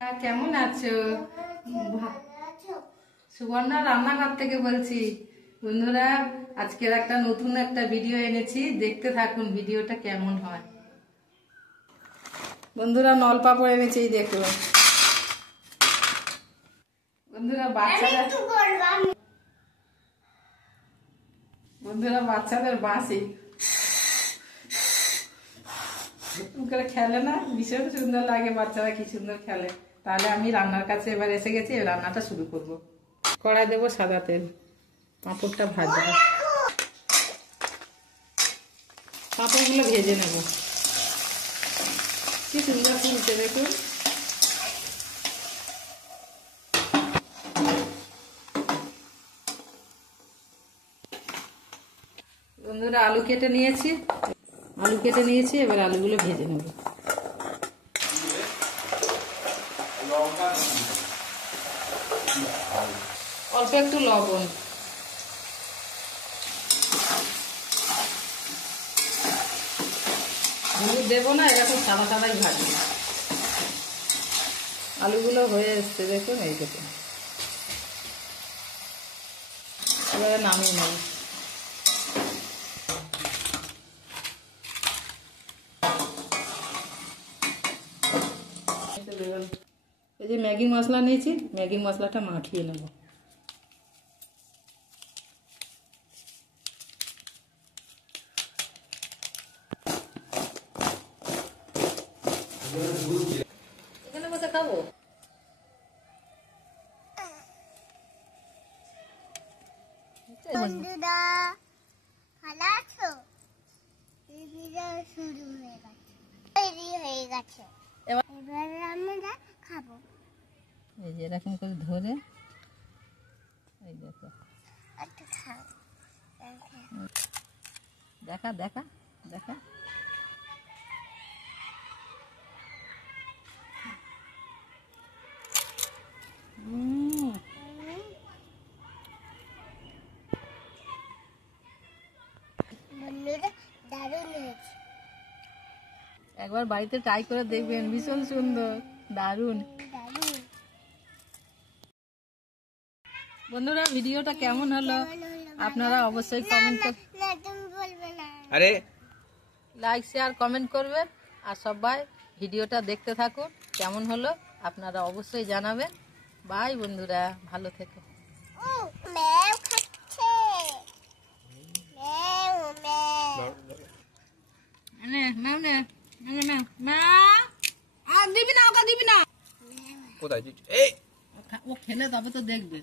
কেমন আছো? সুবর্ণা রান্নাঘর থেকে বলছি। বন্ধুরা, আজকের নতুন একটা ভিডিও এনেছি, দেখতে থাকুন ভিডিওটা কেমন হয়। বন্ধুরা, নলপাপড় এনেছি, দেখুন বন্ধুরা। বাচ্চাদের বাঁশি করে খেলে না, ভীষণ সুন্দর লাগে। বাচ্চারা কি সুন্দর খেলে। তাহলে আমি রান্নার কাছে এবার এসে গেছি, রান্নাটা শুরু করব। কড়াই দেবো সাদা তেল, পাঁপড়টা ভাজবো, পাঁপড়গুলো ভেজে নেব। কি সুন্দর ফুলছে দেখুন। বন্ধুরা, আলু কেটে নিয়েছি, এবার আলুগুলো ভেজে নেব। অল্প একটু লবণ, হলুদ দেবো না, এরকম সাদা সাদাই ভাজি। আলুগুলো হয়ে এসছে দেখুন, এই দেখুন। এবারে নামিয়ে নেব। এই যে ম্যাগি মশলা নিয়েছি, ম্যাগি মশলাটা মাখিয়ে নেব। এখানে বসে খাবো। বন্ধুরা, ভালো আছো? শুরু হয়ে গেছে, তৈরি হয়ে গেছে। এবার আমরা খাবো। এই যে এরকম করে ধরে, এই দেখো, দেখা দেখা দেখা। বন্ধুরা, দারুণ হয়েছে। একবার বাড়িতে ট্রাই করে দেখবেন, ভীষণ সুন্দর, দারুণ। বন্ধুরা, ভিডিওটা কেমন হলো আপনারা অবশ্যই কমেন্ট আরে লাইক শেয়ার কমেন্ট করবেন। আর সবাই ভিডিওটা দেখতে থাকুন, কেমন হলো আপনারা অবশ্যই জানাবেন। বাই বন্ধুরা, ভালো থেকো। কোথায় দিচ্ছ? এই ও খেলে তবে তো দেখবে।